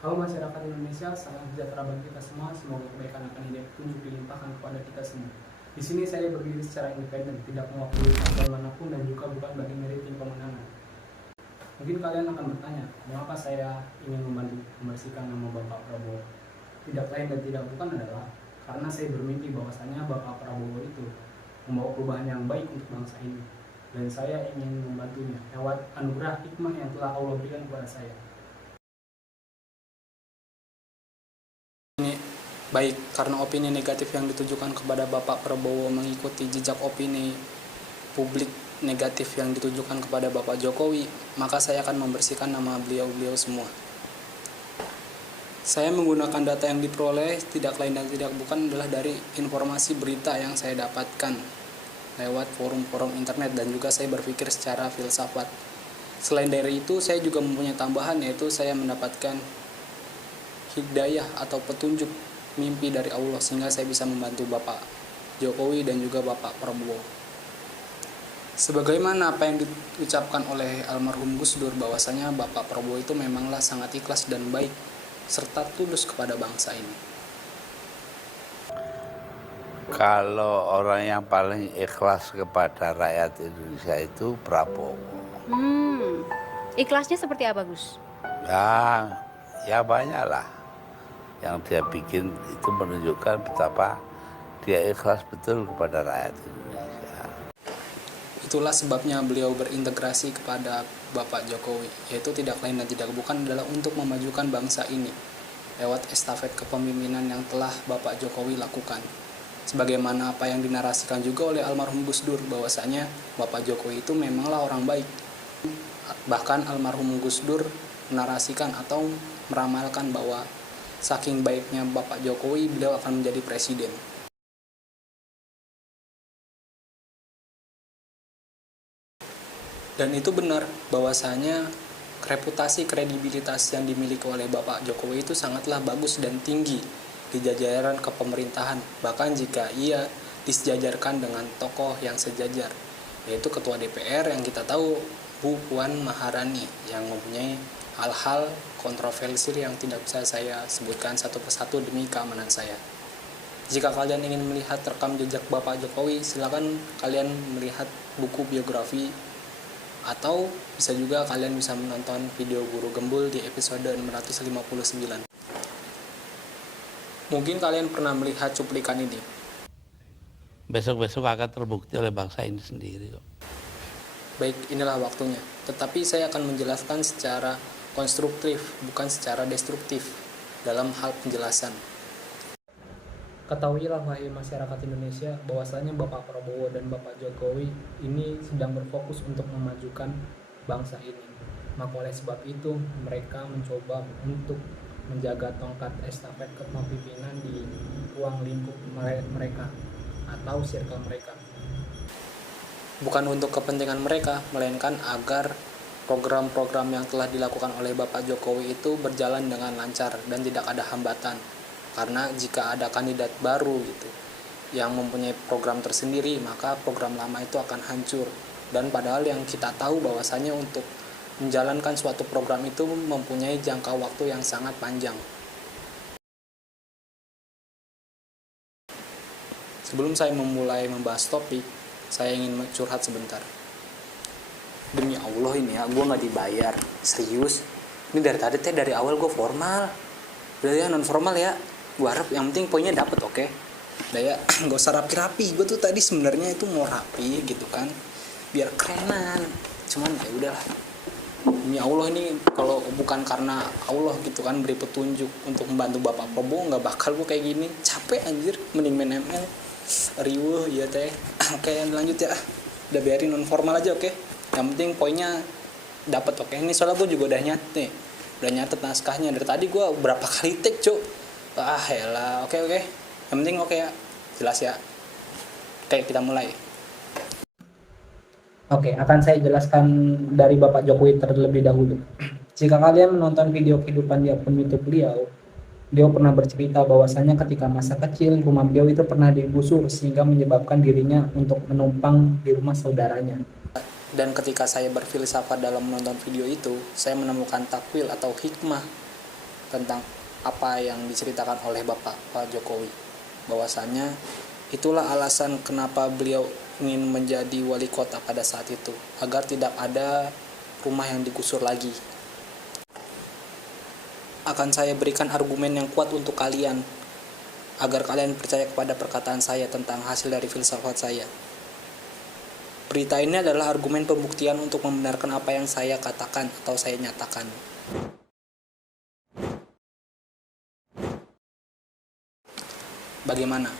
Halo masyarakat Indonesia, salam sejahtera bagi kita semua. Semoga kebaikan akan hidup tunjuk dilimpahkan kepada kita semua. Di sini saya berdiri secara independen, tidak mewakili paslon manapun dan juga bukan bagian dari tim pemenangan. Mungkin kalian akan bertanya, mengapa saya ingin membantu membersihkan nama Bapak Prabowo? Tidak lain dan tidak bukan adalah karena saya bermimpi bahwasanya Bapak Prabowo itu membawa perubahan yang baik untuk bangsa ini. Dan saya ingin membantunya lewat anugerah hikmah yang telah Allah berikan kepada saya. Baik, karena opini negatif yang ditujukan kepada Bapak Prabowo mengikuti jejak opini publik negatif yang ditujukan kepada Bapak Jokowi, maka saya akan membersihkan nama beliau-beliau semua. Saya menggunakan data yang diperoleh tidak lain dan tidak bukan adalah dari informasi berita yang saya dapatkan lewat forum-forum internet, dan juga saya berpikir secara filsafat. Selain dari itu, saya juga mempunyai tambahan, yaitu saya mendapatkan hidayah atau petunjuk mimpi dari Allah sehingga saya bisa membantu Bapak Jokowi dan juga Bapak Prabowo. Sebagaimana apa yang diucapkan oleh almarhum Gus Dur, bahwasanya Bapak Prabowo itu memanglah sangat ikhlas dan baik serta tulus kepada bangsa ini. Kalau orang yang paling ikhlas kepada rakyat Indonesia itu Prabowo. Ikhlasnya seperti apa, Gus? Ya banyak lah. Yang dia bikin itu menunjukkan betapa dia ikhlas betul kepada rakyat Indonesia. Itulah sebabnya beliau berintegrasi kepada Bapak Jokowi, yaitu tidak lain dan tidak bukan adalah untuk memajukan bangsa ini lewat estafet kepemimpinan yang telah Bapak Jokowi lakukan. Sebagaimana apa yang dinarasikan juga oleh almarhum Gus Dur, bahwasanya Bapak Jokowi itu memanglah orang baik. Bahkan almarhum Gus Dur menarasikan atau meramalkan bahwa saking baiknya Bapak Jokowi, beliau akan menjadi presiden. Dan itu benar, bahwasanya reputasi kredibilitas yang dimiliki oleh Bapak Jokowi itu sangatlah bagus dan tinggi di jajaran kepemerintahan. Bahkan jika ia disejajarkan dengan tokoh yang sejajar, yaitu Ketua DPR yang kita tahu Bu Puan Maharani, yang mempunyai hal-hal kontroversial yang tidak bisa saya sebutkan satu persatu demi keamanan saya. Jika kalian ingin melihat rekam jejak Bapak Jokowi, silakan kalian melihat buku biografi, atau bisa juga kalian bisa menonton video Guru Gembul di episode 659. Mungkin kalian pernah melihat cuplikan ini. Besok-besok akan terbukti oleh bangsa ini sendiri kok. Baik, inilah waktunya. Tetapi saya akan menjelaskan secara konstruktif, bukan secara destruktif dalam hal penjelasan. Ketahuilah wahai masyarakat Indonesia, bahwasanya Bapak Prabowo dan Bapak Jokowi ini sedang berfokus untuk memajukan bangsa ini. Maka oleh sebab itu mereka mencoba untuk menjaga tongkat estafet kepemimpinan di ruang lingkup mereka atau circle mereka. Bukan untuk kepentingan mereka, melainkan agar program-program yang telah dilakukan oleh Bapak Jokowi itu berjalan dengan lancar dan tidak ada hambatan. Karena jika ada kandidat baru gitu yang mempunyai program tersendiri, maka program lama itu akan hancur. Dan padahal yang kita tahu bahwasanya untuk menjalankan suatu program itu mempunyai jangka waktu yang sangat panjang. Sebelum saya memulai membahas topik, saya ingin curhat sebentar. Demi Allah ini ya, gue gak dibayar. Serius. Ini dari awal gue formal. Udah ya, non formal ya. Gue harap yang penting poinnya dapet, oke? Udah ya, gak usah rapi-rapi. Gue tuh tadi sebenarnya itu mau rapi gitu kan, biar kerenan. Cuman ya udahlah. Demi Allah ini kalau bukan karena Allah gitu kan beri petunjuk untuk membantu Bapak Prabowo, gak bakal gue kayak gini. Capek anjir, mending main ML. Riweuh ya teh. Oke, lanjut ya. Udah biarin non formal aja, oke? Yang penting poinnya dapat, oke? Ini soalnya gue juga udah nyatet. Udah nyatet naskahnya. Dari tadi gue berapa kali take, cuk. Yalah, oke. Yang penting oke ya. Jelas ya. Oke, kita mulai. Oke, akan saya jelaskan dari Bapak Jokowi terlebih dahulu. Jika kalian menonton video kehidupan di akun YouTube beliau pernah bercerita bahwasanya ketika masa kecil rumah beliau itu pernah digusur sehingga menyebabkan dirinya untuk menumpang di rumah saudaranya. Dan ketika saya berfilsafat dalam menonton video itu, saya menemukan takwil atau hikmah tentang apa yang diceritakan oleh Pak Jokowi, bahwasannya itulah alasan kenapa beliau ingin menjadi wali kota pada saat itu, agar tidak ada rumah yang digusur lagi. Akan saya berikan argumen yang kuat untuk kalian, agar kalian percaya kepada perkataan saya tentang hasil dari filsafat saya. Berita ini adalah argumen pembuktian untuk membenarkan apa yang saya katakan atau saya nyatakan. Bagaimana?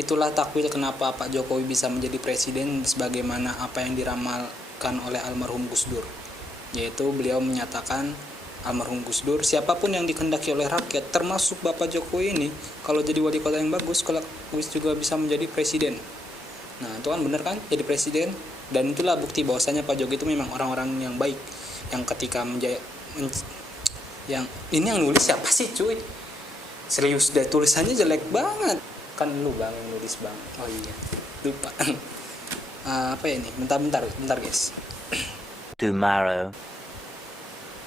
Itulah takwil kenapa Pak Jokowi bisa menjadi presiden sebagaimana apa yang diramalkan oleh almarhum Gus Dur. Yaitu beliau menyatakan, almarhum Gus Dur, siapapun yang dikehendaki oleh rakyat, termasuk Bapak Jokowi ini, kalau jadi wali kota yang bagus, kalau juga bisa menjadi presiden. Nah, itu kan benar kan, jadi presiden. Dan itulah bukti bahwasanya Pak Jokowi itu memang orang-orang yang baik, yang ketika yang ini yang nulis siapa sih cuy? Serius deh, tulisannya jelek banget. Kan lu bang yang nulis bang. Oh iya, lupa. Apa ya ini? Bentar guys. Tomorrow.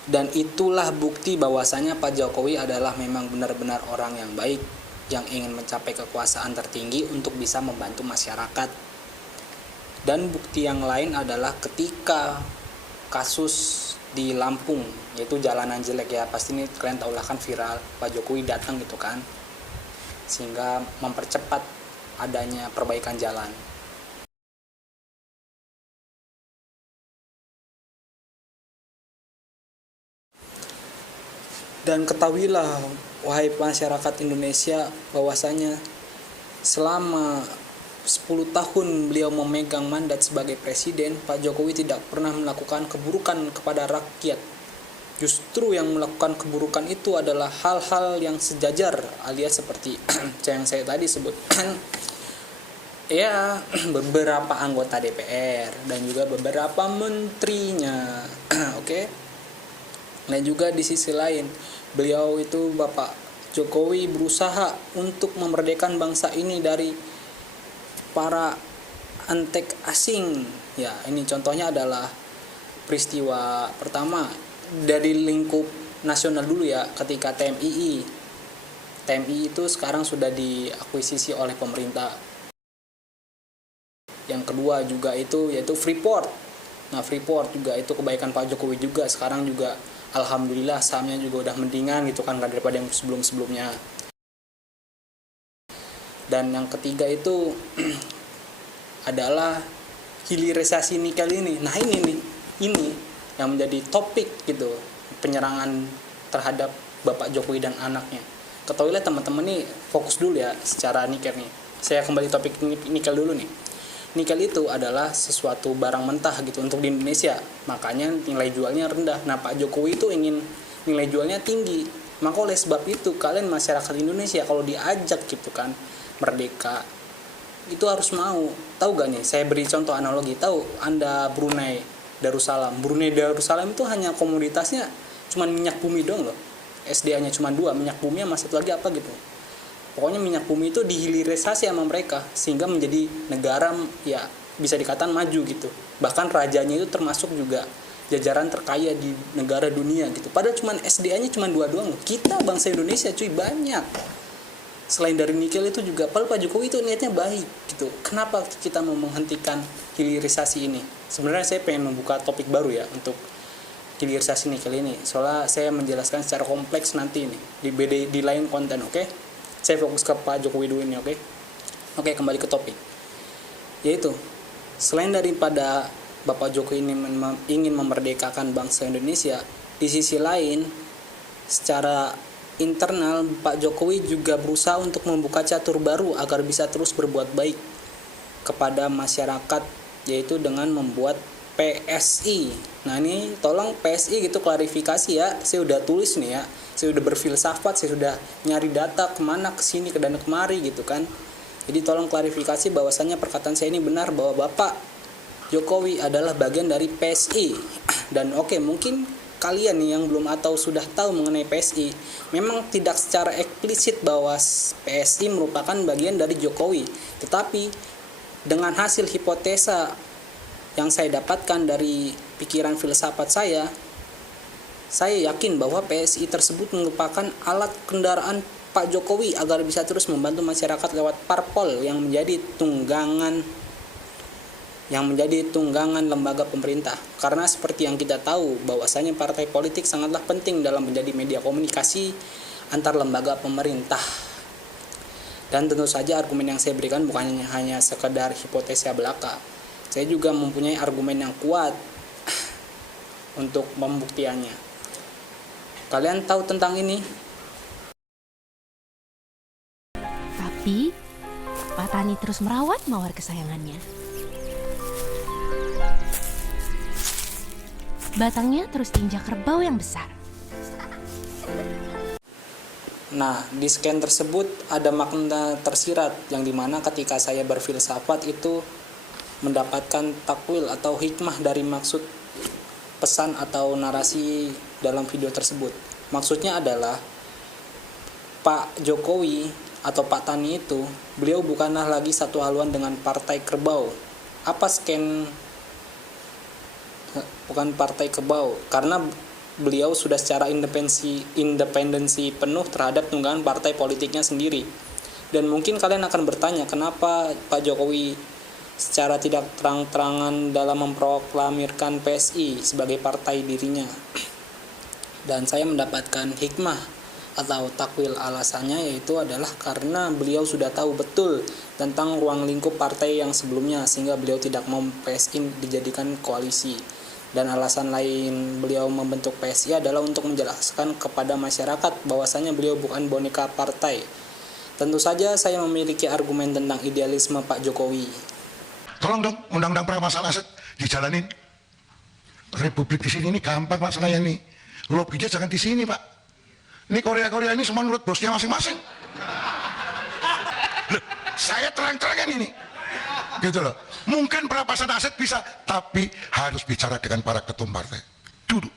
Dan itulah bukti bahwasanya Pak Jokowi adalah memang benar-benar orang yang baik, yang ingin mencapai kekuasaan tertinggi untuk bisa membantu masyarakat. Dan bukti yang lain adalah ketika kasus di Lampung, yaitu jalanan jelek ya, pasti ini kalian tahu lah kan, viral, Pak Jokowi datang gitu kan, sehingga mempercepat adanya perbaikan jalan. Dan ketahuilah wahai masyarakat Indonesia bahwasanya selama 10 tahun beliau memegang mandat sebagai presiden, Pak Jokowi tidak pernah melakukan keburukan kepada rakyat. Justru yang melakukan keburukan itu adalah hal-hal yang sejajar, alias seperti yang saya tadi sebutkan, ya beberapa anggota DPR dan juga beberapa menterinya. Oke. Dan juga di sisi lain, beliau itu Bapak Jokowi berusaha untuk memerdekakan bangsa ini dari para antek asing. Ya, ini contohnya adalah peristiwa pertama dari lingkup nasional dulu ya, ketika TMII itu sekarang sudah diakuisisi oleh pemerintah. Yang kedua juga itu yaitu Freeport. Nah, Freeport juga itu kebaikan Pak Jokowi juga, sekarang juga alhamdulillah sahamnya juga udah mendingan gitu kan daripada yang sebelum-sebelumnya. Dan yang ketiga itu adalah hilirisasi nikel ini. Nah, ini yang menjadi topik gitu, penyerangan terhadap Bapak Jokowi dan anaknya. Ketahuilah teman-teman nih, fokus dulu ya secara nikel nih. Saya kembali topik nikel dulu nih. Nikel itu adalah sesuatu barang mentah gitu untuk di Indonesia, makanya nilai jualnya rendah. Nah, Pak Jokowi itu ingin nilai jualnya tinggi. Maka oleh sebab itu kalian masyarakat Indonesia kalau diajak gitu kan merdeka, itu harus mau. Tahu gak nih, saya beri contoh analogi. Tahu Anda Brunei Darussalam itu hanya komoditasnya cuma minyak bumi dong loh. SDA-nya cuma 2, minyak bumi sama satu lagi apa gitu. Pokoknya minyak bumi itu dihilirisasi sama mereka sehingga menjadi negara ya bisa dikatakan maju gitu. Bahkan rajanya itu termasuk juga jajaran terkaya di negara dunia gitu. Padahal cuma SDA-nya cuma 2 doang loh. Kita bangsa Indonesia cuy banyak. Selain dari nikel itu juga, Pak Jokowi itu niatnya baik gitu. Kenapa kita mau menghentikan hilirisasi ini? Sebenarnya saya pengen membuka topik baru ya untuk hilirisasi nikel ini. Soalnya saya menjelaskan secara kompleks nanti ini di lain konten, oke? Saya fokus ke Pak Jokowi dulu ini, oke? Oke, kembali ke topik. Yaitu, selain daripada Bapak Jokowi ini ingin memerdekakan bangsa Indonesia, di sisi lain secara internal Pak Jokowi juga berusaha untuk membuka catur baru agar bisa terus berbuat baik kepada masyarakat, yaitu dengan membuat PSI. Nah, ini tolong PSI gitu klarifikasi ya. Saya udah tulis nih ya. Saya udah berfilsafat, saya sudah nyari data kemana kesini ke dan kemari gitu kan. Jadi tolong klarifikasi bahwasannya perkataan saya ini benar bahwa Bapak Jokowi adalah bagian dari PSI. Dan oke, mungkin kalian nih yang belum atau sudah tahu mengenai PSI, memang tidak secara eksplisit bahwa PSI merupakan bagian dari Jokowi, tetapi dengan hasil hipotesa yang saya dapatkan dari pikiran filsafat saya, Saya yakin bahwa PSI tersebut merupakan alat kendaraan Pak Jokowi agar bisa terus membantu masyarakat lewat parpol yang menjadi tunggangan lembaga pemerintah. Karena seperti yang kita tahu bahwasanya partai politik sangatlah penting dalam menjadi media komunikasi antar lembaga pemerintah. Dan tentu saja argumen yang saya berikan bukan hanya sekedar hipotesia belaka. Saya juga mempunyai argumen yang kuat untuk pembuktiannya. Kalian tahu tentang ini? Tapi Pak Tani terus merawat mawar kesayangannya. Batangnya terus diinjak kerbau yang besar. Nah, di scan tersebut ada makna tersirat yang dimana ketika saya berfilsafat itu mendapatkan takwil atau hikmah dari maksud pesan atau narasi dalam video tersebut. Maksudnya adalah Pak Jokowi atau Pak Tani itu, beliau bukanlah lagi satu haluan dengan partai kerbau. Apa scan? Bukan partai kerbau, karena beliau sudah secara independensi penuh terhadap tunggangan partai politiknya sendiri. Dan mungkin kalian akan bertanya, kenapa Pak Jokowi secara tidak terang-terangan dalam memproklamirkan PSI sebagai partai dirinya. Dan saya mendapatkan hikmah atau takwil alasannya, yaitu adalah karena beliau sudah tahu betul tentang ruang lingkup partai yang sebelumnya, sehingga beliau tidak mau PSI dijadikan koalisi. Dan alasan lain beliau membentuk PSI adalah untuk menjelaskan kepada masyarakat bahwasanya beliau bukan boneka partai. Tentu saja saya memiliki argumen tentang idealisme Pak Jokowi. Tolong dong, undang-undang perampasan aset dijalanin. Republik di sini ini gampang Pak Senayan nih. Lobbynya jangan di sini Pak. Ini Korea ini semua menurut bosnya masing-masing. Loh, saya terang-terangan ini. Gitu loh. Mungkin perampasan aset bisa, tapi harus bicara dengan para ketum partai. Dulu.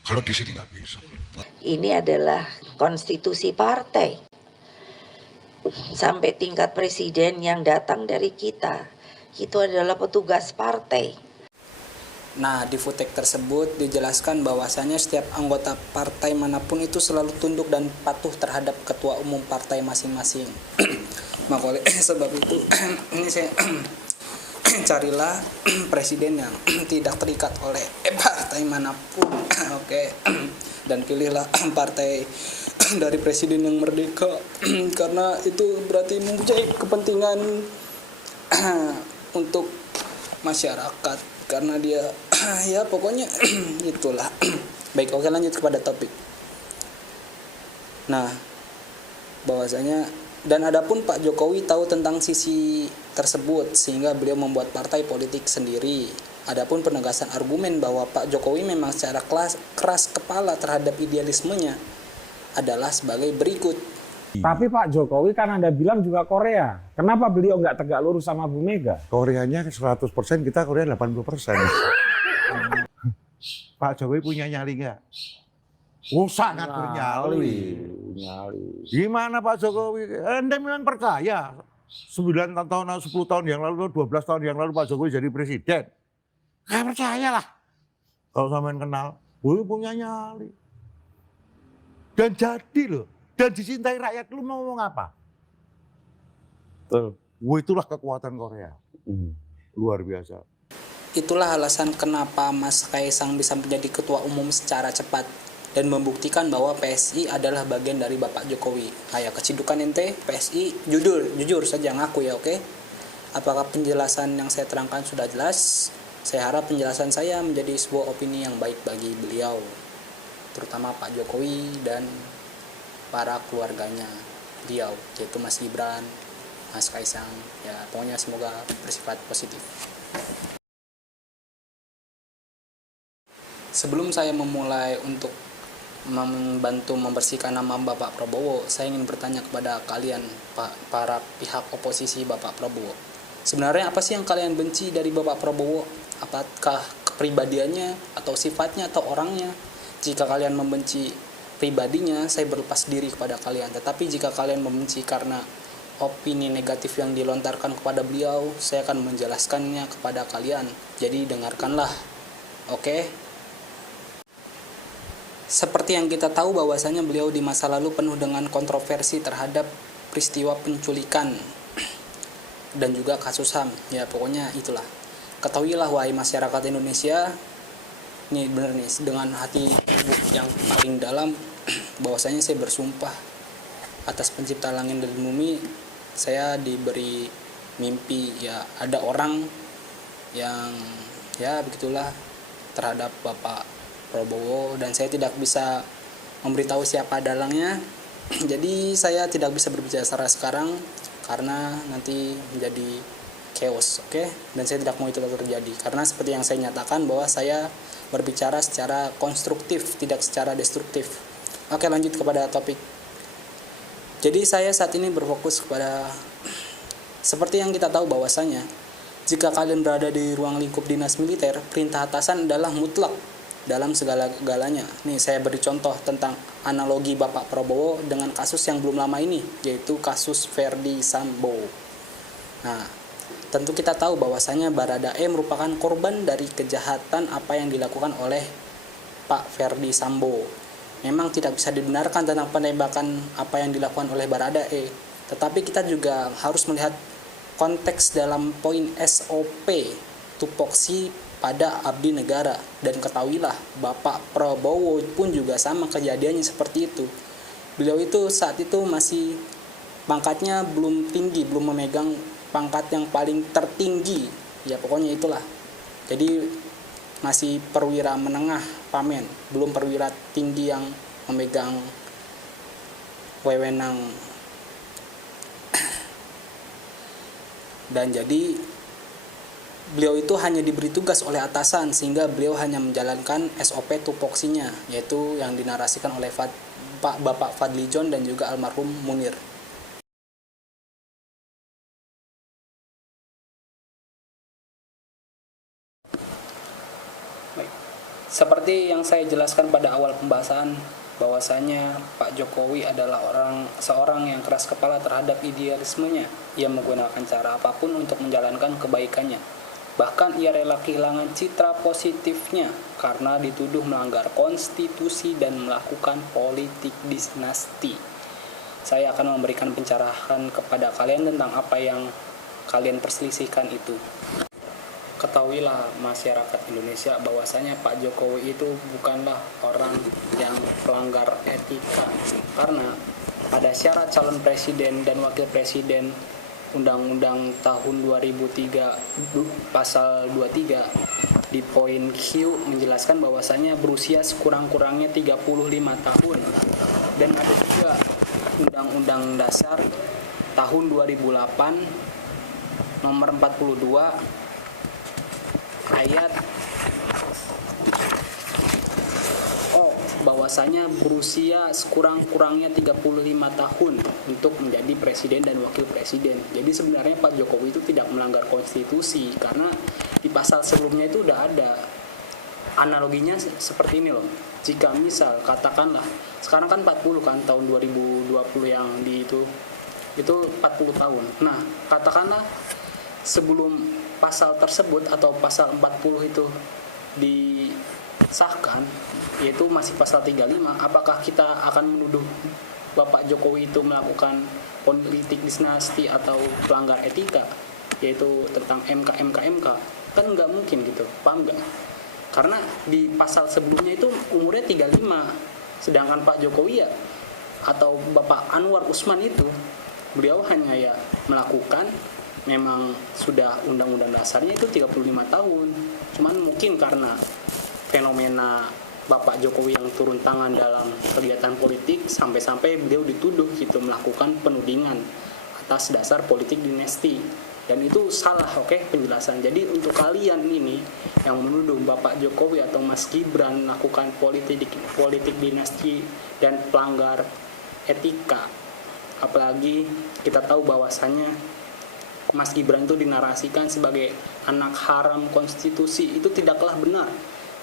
Kalau di sini nggak bisa. Ini adalah konstitusi partai. Sampai tingkat presiden yang datang dari kita, itu adalah petugas partai. Nah, di footage tersebut dijelaskan bahwasanya setiap anggota partai manapun itu selalu tunduk dan patuh terhadap ketua umum partai masing-masing. Maka oleh sebab itu ini saya carilah presiden yang tidak terikat oleh partai manapun. Oke. Dan pilihlah partai dari presiden yang merdeka karena itu berarti mempunyai kepentingan untuk masyarakat, karena dia ya pokoknya itulah. Baik, oke, lanjut kepada topik. Nah, bahwasanya dan adapun Pak Jokowi tahu tentang sisi tersebut sehingga beliau membuat partai politik sendiri. Adapun penegasan argumen bahwa Pak Jokowi memang secara keras kepala terhadap idealismenya adalah sebagai berikut. Tapi Pak Jokowi kan Anda bilang juga Korea. Kenapa beliau nggak tegak lurus sama Bu Mega? Koreanya 100%, kita Korea 80%. Pak Jokowi punya nyali nggak? Oh, sangat bernyali. Gimana Pak Jokowi? Anda memang percaya 9 tahun, 10 tahun yang lalu, 12 tahun yang lalu Pak Jokowi jadi presiden? Saya percayalah. Kalau sampean kenal, beliau punya nyali. Dan jadi loh. Dan dicintai rakyat, lu mau ngomong apa? Itulah kekuatan Korea. Luar biasa. Itulah alasan kenapa Mas Kaisang bisa menjadi ketua umum secara cepat dan membuktikan bahwa PSI adalah bagian dari Bapak Jokowi. Kayak kecidukan ente, PSI jujur saja ngaku ya, oke? Apakah penjelasan yang saya terangkan sudah jelas? Saya harap penjelasan saya menjadi sebuah opini yang baik bagi beliau, terutama Pak Jokowi dan para keluarganya beliau, yaitu Mas Gibran, Mas Kaisang, ya pokoknya semoga bersifat positif. Sebelum saya memulai untuk membantu membersihkan nama Bapak Prabowo, saya ingin bertanya kepada kalian, para pihak oposisi Bapak Prabowo. Sebenarnya apa sih yang kalian benci dari Bapak Prabowo? Apakah kepribadiannya, atau sifatnya, atau orangnya? Jika kalian membenci pribadinya, saya berlepas diri kepada kalian. Tetapi jika kalian membenci karena opini negatif yang dilontarkan kepada beliau, saya akan menjelaskannya kepada kalian. Jadi dengarkanlah, oke? Seperti yang kita tahu bahwasanya beliau di masa lalu penuh dengan kontroversi terhadap peristiwa penculikan dan juga kasus HAM. Ya pokoknya itulah. Ketahuilah wahai masyarakat Indonesia, ini benar nih, dengan hati yang paling dalam, bahwasanya saya bersumpah atas pencipta langit dan bumi, saya diberi mimpi ya ada orang yang ya begitulah terhadap Bapak Prabowo, dan saya tidak bisa memberitahu siapa dalangnya. Jadi saya tidak bisa berbicara sekarang karena nanti menjadi chaos, oke? Dan saya tidak mau itu terjadi karena seperti yang saya nyatakan bahwa saya berbicara secara konstruktif, tidak secara destruktif. Oke, lanjut kepada topik. Jadi saya saat ini berfokus kepada seperti yang kita tahu bahwasanya jika kalian berada di ruang lingkup dinas militer, perintah atasan adalah mutlak dalam segala-galanya. Nih saya beri contoh tentang analogi Bapak Prabowo dengan kasus yang belum lama ini, yaitu kasus Verdi Sambo. Nah, tentu kita tahu bahwasanya Baradae merupakan korban dari kejahatan apa yang dilakukan oleh Pak Verdi Sambo. Memang tidak bisa dibenarkan tentang penembakan apa yang dilakukan oleh Baradae, tetapi kita juga harus melihat konteks dalam poin SOP tupoksi pada abdi negara. Dan ketahuilah Bapak Prabowo pun juga sama kejadiannya seperti itu. Beliau itu saat itu masih pangkatnya belum tinggi, belum memegang pangkat yang paling tertinggi, ya pokoknya itulah. Jadi masih perwira menengah pamen, belum perwira tinggi yang memegang wewenang. Dan jadi beliau itu hanya diberi tugas oleh atasan, sehingga beliau hanya menjalankan SOP tupoksinya, yaitu yang dinarasikan oleh Bapak Fadli John dan juga almarhum Munir. Seperti yang saya jelaskan pada awal pembahasan, bahwasanya Pak Jokowi adalah seorang yang keras kepala terhadap idealismenya. Ia menggunakan cara apapun untuk menjalankan kebaikannya. Bahkan ia rela kehilangan citra positifnya karena dituduh melanggar konstitusi dan melakukan politik dinasti. Saya akan memberikan pencerahan kepada kalian tentang apa yang kalian perselisihkan itu. Ketahuilah masyarakat Indonesia bahwasanya Pak Jokowi itu bukanlah orang yang pelanggar etika, karena pada syarat calon presiden dan wakil presiden Undang-Undang tahun 2003 pasal 23 di poin Q menjelaskan bahwasanya berusia sekurang-kurangnya 35 tahun. Dan ada juga Undang-Undang Dasar tahun 2008 nomor 42 ayat bahwasanya berusia sekurang-kurangnya 35 tahun untuk menjadi presiden dan wakil presiden. Jadi sebenarnya Pak Jokowi itu tidak melanggar konstitusi, karena di pasal sebelumnya itu udah ada. Analoginya seperti ini loh. Jika misal katakanlah sekarang kan 40 kan, tahun 2020 yang di itu 40 tahun. Nah, katakanlah sebelum pasal tersebut atau pasal 40 itu disahkan, yaitu masih pasal 35, apakah kita akan menuduh Bapak Jokowi itu melakukan politik dinasti atau pelanggar etika, yaitu tentang MK? Kan nggak mungkin gitu, paham nggak? Karena di pasal sebelumnya itu umurnya 35, sedangkan Pak Jokowi ya atau Bapak Anwar Usman itu beliau hanya ya melakukan, memang sudah undang-undang dasarnya itu 35 tahun. Cuman mungkin karena fenomena Bapak Jokowi yang turun tangan dalam kegiatan politik, sampai-sampai beliau dituduh gitu melakukan penudingan atas dasar politik dinasti. Dan itu salah, oke, penjelasan. Jadi untuk kalian ini yang menuduh Bapak Jokowi atau Mas Gibran melakukan politik dinasti dan pelanggar etika, apalagi kita tahu bahwasannya Mas Gibran itu dinarasikan sebagai anak haram konstitusi, itu tidaklah benar.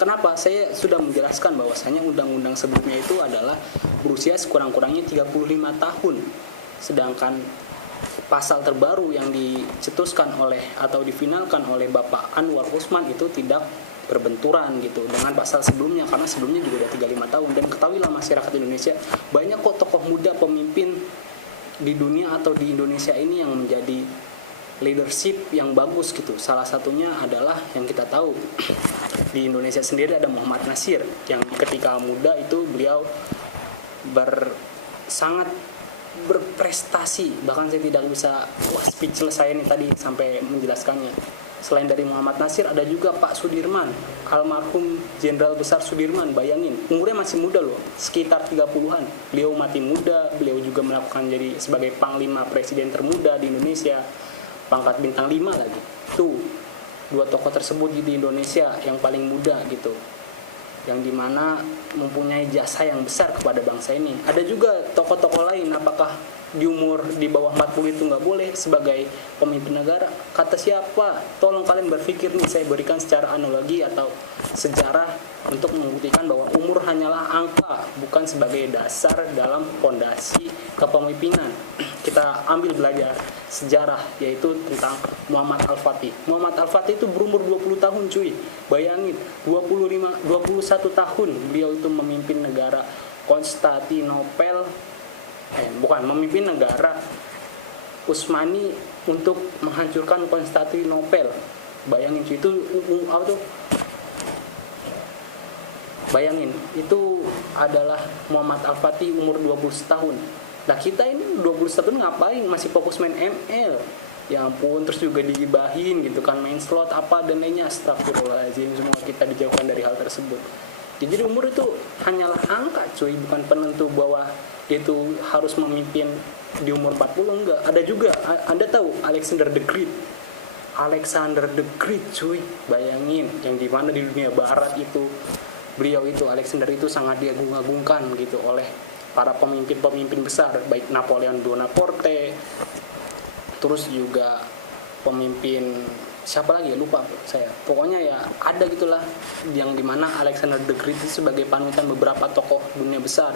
Kenapa? Saya sudah menjelaskan bahwasanya undang-undang sebelumnya itu adalah berusia sekurang-kurangnya 35 tahun. Sedangkan pasal terbaru yang dicetuskan oleh atau difinalkan oleh Bapak Anwar Usman itu tidak berbenturan gitu dengan pasal sebelumnya, karena sebelumnya juga udah 35 tahun. Dan ketahuilah masyarakat Indonesia, banyak kok tokoh muda pemimpin di dunia atau di Indonesia ini yang menjadi leadership yang bagus gitu. Salah satunya adalah yang kita tahu di Indonesia sendiri ada Muhammad Nasir, yang ketika muda itu beliau sangat berprestasi, bahkan saya tidak bisa speechless saya nih tadi sampai menjelaskannya. Selain dari Muhammad Nasir ada juga Pak Sudirman, almarhum Jenderal Besar Sudirman. Bayangin, umurnya masih muda loh, sekitar 30-an. Beliau mati muda, beliau juga melakukan jadi sebagai panglima presiden termuda di Indonesia, pangkat bintang 5 lagi. Tuh, dua tokoh tersebut di Indonesia yang paling muda gitu, yang dimana mempunyai jasa yang besar kepada bangsa ini. Ada juga tokoh-tokoh lain, apakah di umur di bawah 40 itu nggak boleh sebagai pemimpin negara? Kata siapa? Tolong kalian berpikir nih, saya berikan secara analogi atau sejarah untuk membuktikan bahwa umur hanyalah angka, bukan sebagai dasar dalam fondasi kepemimpinan. Kita ambil belajar sejarah, yaitu tentang Muhammad Al-Fatih. Muhammad Al-Fatih itu berumur 20 tahun cuy. Bayangin, 21 tahun beliau itu memimpin negara Konstantinopel, memimpin negara Utsmani untuk menghancurkan Konstantinopel. Bayangin cuy, itu bayangin, itu adalah Muhammad Al-Fatih umur 20 tahun. Nah kita ini 20 tahun ngapain? Masih fokus main ML. Ya ampun, terus juga digibahin gitu kan, main slot apa dan lainnya. Astagfirullahaladzim, semua kita dijauhkan dari hal tersebut. Jadi umur itu hanyalah angka cuy, bukan penentu bahwa itu harus memimpin di umur 40, enggak. Ada juga, Anda tahu Alexander the Great. Alexander the Great cuy, bayangin, yang dimana di dunia barat itu beliau itu, Alexander itu sangat diagung-agungkan gitu oleh para pemimpin-pemimpin besar, baik Napoleon Bonaparte, terus juga pemimpin siapa lagi ya, lupa saya. Pokoknya ya ada gitulah, yang dimana Alexander the Great itu sebagai panutan beberapa tokoh dunia besar.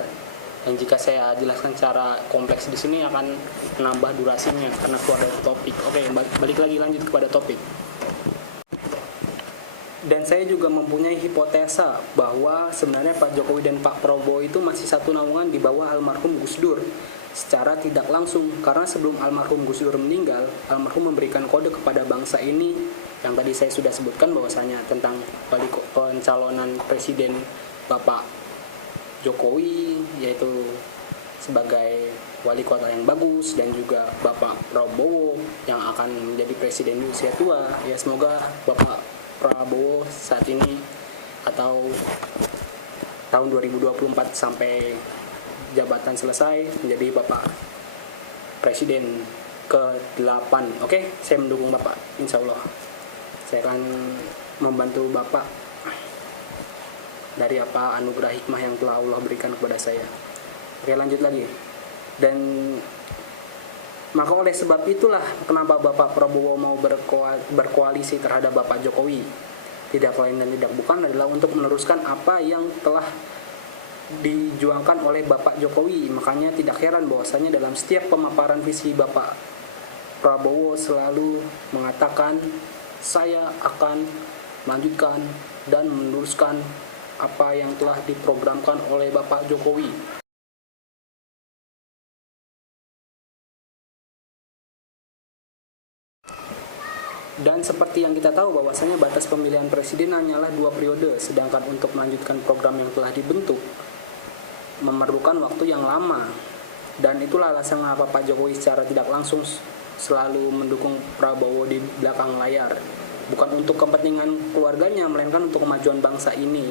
Dan jika saya jelaskan secara kompleks di sini akan menambah durasinya karena keluar dari topik. Oke, balik lagi, lanjut kepada topik. Dan saya juga mempunyai hipotesa bahwa sebenarnya Pak Jokowi dan Pak Prabowo itu masih satu naungan di bawah almarhum Gus Dur secara tidak langsung, karena sebelum almarhum Gus Dur meninggal, almarhum memberikan kode kepada bangsa ini yang tadi saya sudah sebutkan bahwasanya tentang pencalonan presiden Bapak Jokowi, yaitu sebagai wali kota yang bagus, dan juga Bapak Prabowo yang akan menjadi presiden di usia tua. Ya semoga Bapak Prabowo saat ini atau tahun 2024 sampai jabatan selesai menjadi Bapak Presiden ke-8. Oke, saya mendukung Bapak, insya Allah. Saya akan membantu Bapak dari apa anugerah hikmah yang telah Allah berikan kepada saya. Oke, lanjut lagi. Dan maka oleh sebab itulah kenapa Bapak Prabowo mau berkoalisi terhadap Bapak Jokowi. Tidak lain dan tidak bukan adalah untuk meneruskan apa yang telah dijuangkan oleh Bapak Jokowi. Makanya tidak heran bahwasanya dalam setiap pemaparan visi Bapak Prabowo selalu mengatakan, saya akan melanjutkan dan meneruskan apa yang telah diprogramkan oleh Bapak Jokowi. Dan seperti yang kita tahu bahwasanya batas pemilihan presiden hanyalah 2 periode, sedangkan untuk melanjutkan program yang telah dibentuk memerlukan waktu yang lama. Dan itulah alasan mengapa Pak Jokowi secara tidak langsung selalu mendukung Prabowo di belakang layar. Bukan untuk kepentingan keluarganya, melainkan untuk kemajuan bangsa ini.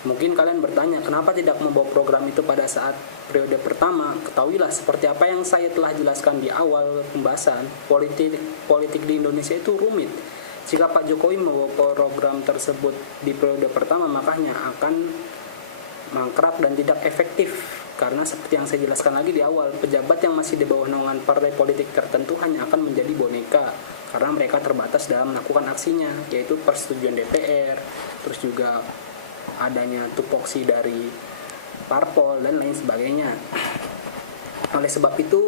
Mungkin kalian bertanya, kenapa tidak membawa program itu pada saat periode pertama? Ketahuilah, seperti apa yang saya telah jelaskan di awal pembahasan, politik di Indonesia itu rumit. Jika Pak Jokowi membawa program tersebut di periode pertama, makanya akan mangkrak dan tidak efektif. Karena seperti yang saya jelaskan lagi di awal, pejabat yang masih di bawah naungan partai politik tertentu hanya akan menjadi boneka, karena mereka terbatas dalam melakukan aksinya, yaitu persetujuan DPR, terus juga adanya tupoksi dari parpol dan lain sebagainya. Oleh sebab itu,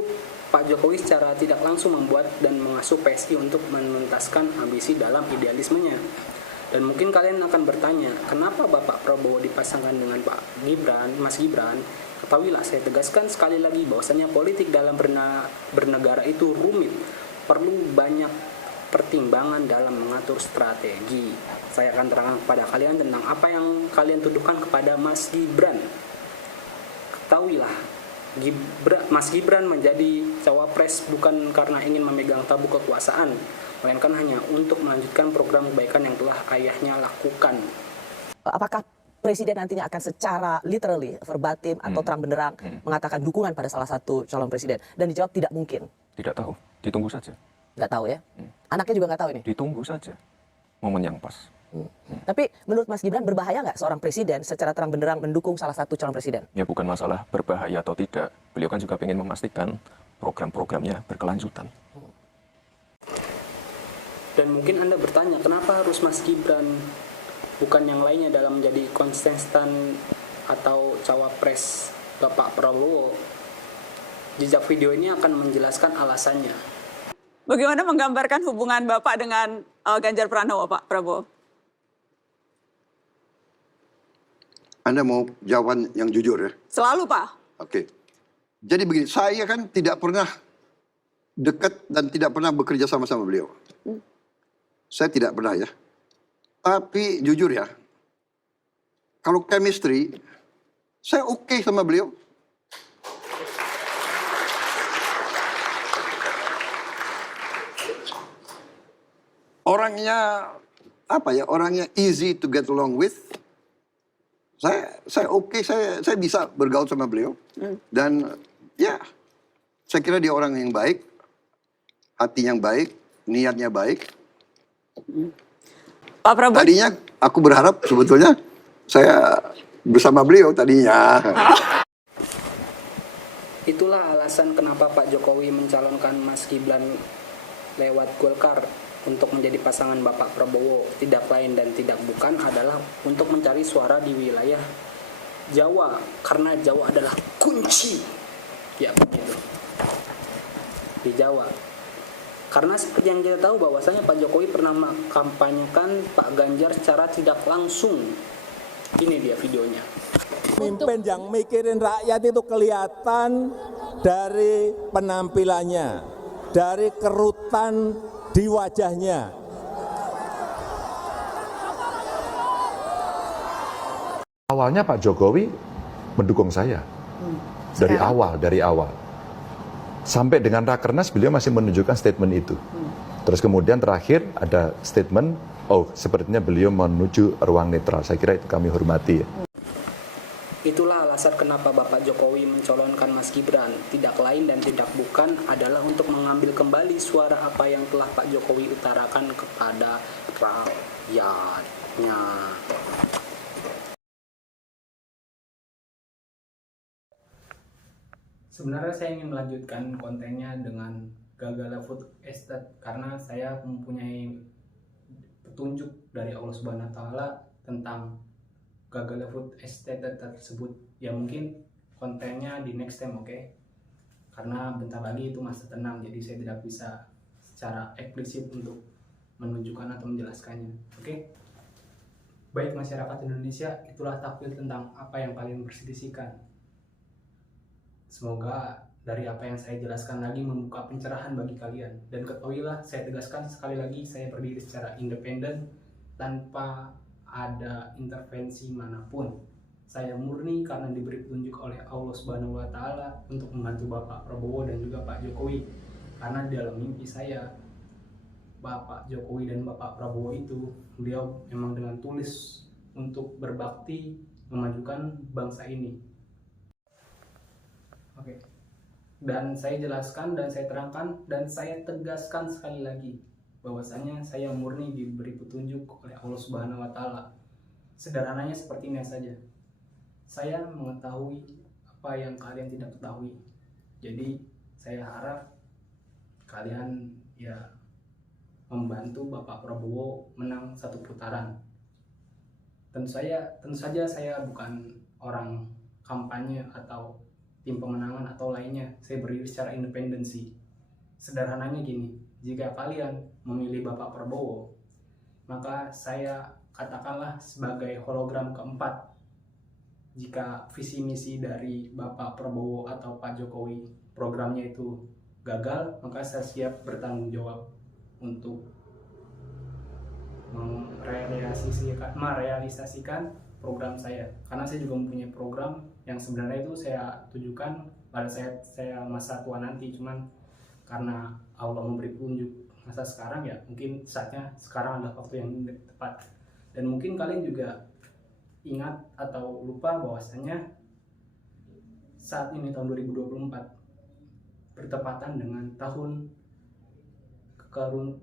Pak Jokowi secara tidak langsung membuat dan mengasuh PSI untuk menuntaskan ambisi dalam idealismenya. Dan mungkin kalian akan bertanya, kenapa Bapak Prabowo dipasangkan dengan Pak Gibran, Mas Gibran? Ketahuilah, saya tegaskan sekali lagi bahwasanya politik dalam bernegara itu rumit, perlu banyak pertimbangan dalam mengatur strategi. Saya akan terangkan kepada kalian tentang apa yang kalian tuduhkan kepada Mas Gibran. Ketahuilah, Mas Gibran menjadi cawapres bukan karena ingin memegang tabuk kekuasaan, melainkan hanya untuk melanjutkan program kebaikan yang telah ayahnya lakukan. Apakah Presiden nantinya akan secara literally, verbatim atau terang benderang mengatakan dukungan pada salah satu calon presiden? Dan dijawab tidak mungkin. Tidak tahu, ditunggu saja. Nggak tahu ya? Anaknya juga nggak tahu ini? Ditunggu saja, momen yang pas. Tapi menurut Mas Gibran berbahaya nggak seorang presiden secara terang benderang mendukung salah satu calon presiden? Ya bukan masalah berbahaya atau tidak. Beliau kan juga ingin memastikan program-programnya berkelanjutan. Dan mungkin Anda bertanya, kenapa harus Mas Gibran bukan yang lainnya dalam menjadi kontestan atau cawapres Bapak Prabowo? Jejak video ini akan menjelaskan alasannya. Bagaimana menggambarkan hubungan Bapak dengan Ganjar Pranowo, Pak Prabowo? Anda mau jawaban yang jujur ya? Selalu, Pak. Oke. Jadi begini, saya kan tidak pernah dekat dan tidak pernah bekerja sama-sama beliau. Saya tidak pernah ya. Tapi jujur ya, kalau chemistry, saya oke sama beliau. Orangnya, apa ya, orangnya easy to get along with. Saya oke, saya bisa bergaul sama beliau. Dan ya, saya kira dia orang yang baik, hati yang baik, niatnya baik. Pak Prabowo. Tadinya aku berharap sebetulnya saya bersama beliau tadinya. Itulah alasan kenapa Pak Jokowi mencalonkan Mas Gibran lewat Golkar untuk menjadi pasangan Bapak Prabowo. Tidak lain dan tidak bukan adalah untuk mencari suara di wilayah Jawa, karena Jawa adalah kunci. Ya begitu. Di Jawa. Karena seperti yang kita tahu bahwasanya Pak Jokowi pernah mengkampanyekan Pak Ganjar secara tidak langsung. Ini dia videonya. Pemimpin yang mikirin rakyat itu kelihatan dari penampilannya, dari kerutan di wajahnya. Awalnya Pak Jokowi mendukung saya dari awal. Sampai dengan Rakernas beliau masih menunjukkan statement itu. Terus kemudian terakhir ada statement, oh sepertinya beliau menuju ruang netral. Saya kira itu kami hormati ya. Itulah alasan kenapa Bapak Jokowi mencalonkan Mas Gibran. Tidak lain dan tidak bukan adalah untuk mengambil kembali suara apa yang telah Pak Jokowi utarakan kepada rakyatnya. Sebenarnya saya ingin melanjutkan kontennya dengan Gagalnya Food Estate karena saya mempunyai petunjuk dari Allah Subhanahu wa Ta'ala tentang Gagalnya Food Estate tersebut. Ya mungkin kontennya di next time, oke? Karena bentar lagi itu masa tenang, jadi saya tidak bisa secara eksplisit untuk menunjukkan atau menjelaskannya, oke? Baik masyarakat Indonesia, itulah takwil tentang apa yang kalian perselisihkan. Semoga dari apa yang saya jelaskan lagi membuka pencerahan bagi kalian. Dan ketahuilah, saya tegaskan sekali lagi, saya berdiri secara independen tanpa ada intervensi manapun. Saya murni karena diberi petunjuk oleh Allah Subhanahu wa Ta'ala untuk membantu Bapak Prabowo dan juga Pak Jokowi. Karena dalam mimpi saya, Bapak Jokowi dan Bapak Prabowo itu, beliau memang dengan tulus untuk berbakti memajukan bangsa ini. Oke. Dan saya jelaskan dan saya terangkan dan saya tegaskan sekali lagi bahwasanya saya murni diberi petunjuk oleh Allah Subhanahu wa Ta'ala. Sederhananya seperti ini saja. Saya mengetahui apa yang kalian tidak ketahui. Jadi saya harap kalian ya membantu Bapak Prabowo menang satu putaran. Tentu saja saya bukan orang kampanye atau tim pemenangan atau lainnya. Saya berdiri secara independensi. Sederhananya gini, jika kalian memilih Bapak Prabowo, maka saya katakanlah sebagai hologram keempat. Jika visi misi dari Bapak Prabowo atau Pak Jokowi programnya itu gagal, maka saya siap bertanggung jawab untuk merealisasikan program saya. Karena saya juga mempunyai program yang sebenarnya itu saya tujukan pada saya masa tua nanti, cuman karena Allah memberi petunjuk masa sekarang, ya mungkin saatnya sekarang adalah waktu yang tepat. Dan mungkin kalian juga ingat atau lupa bahwasanya saat ini tahun 2024 bertepatan dengan tahun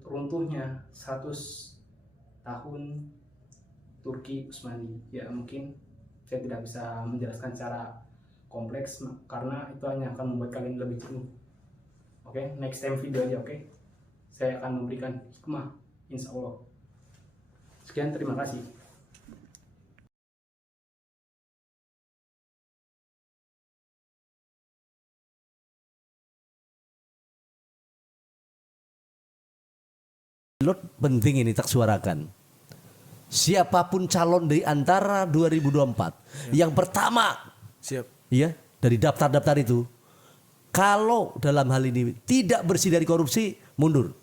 runtuhnya 100 tahun Turki Utsmani. Ya mungkin saya tidak bisa menjelaskan secara kompleks karena itu hanya akan membuat kalian lebih jenuh. Oke, next time video aja, oke? Saya akan memberikan hikmah, insya Allah. Sekian, terima kasih. Penting ini tak suarakan. Siapapun calon di antara 2024, yang pertama, ya dari daftar-daftar itu, kalau dalam hal ini tidak bersih dari korupsi, mundur.